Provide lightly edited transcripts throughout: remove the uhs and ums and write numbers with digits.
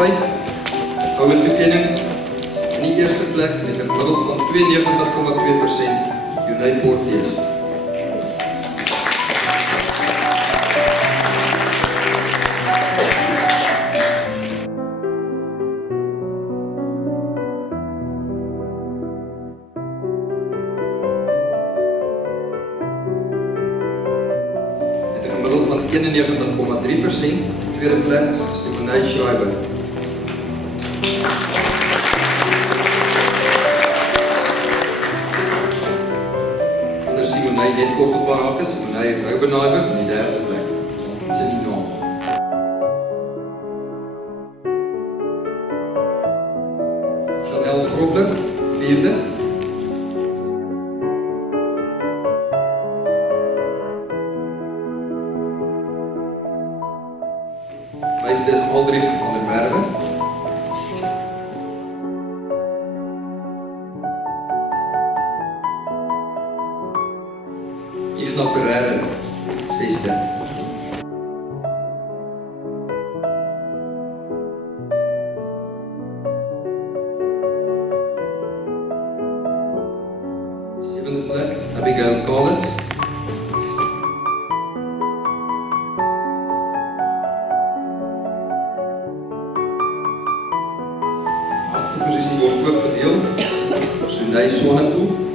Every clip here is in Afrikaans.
5 gouden toekenning. In die eerste plek met een gemiddeld van 92,2% Unite Porteus. Met een gemiddeld van 91,3%, tweede plek Simonai Schreiber. Simonai net kort op haar haak, Simonai Raubenheimer in die derde plek. Dit is nie naam. Chanel Grobler, vierde. Vijfde is Aldrich van der Merwe. Igna Ferreira, zesde. Zevende plek, Abigail Collins. Achtste positie wordt ook verdeeld. Sunay Swanepoel.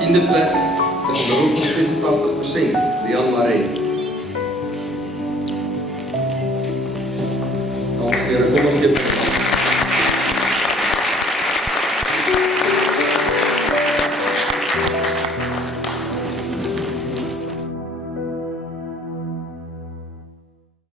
In de plek, de gemiddeld van 86%, Lian Maree. Dames en heren, kom ons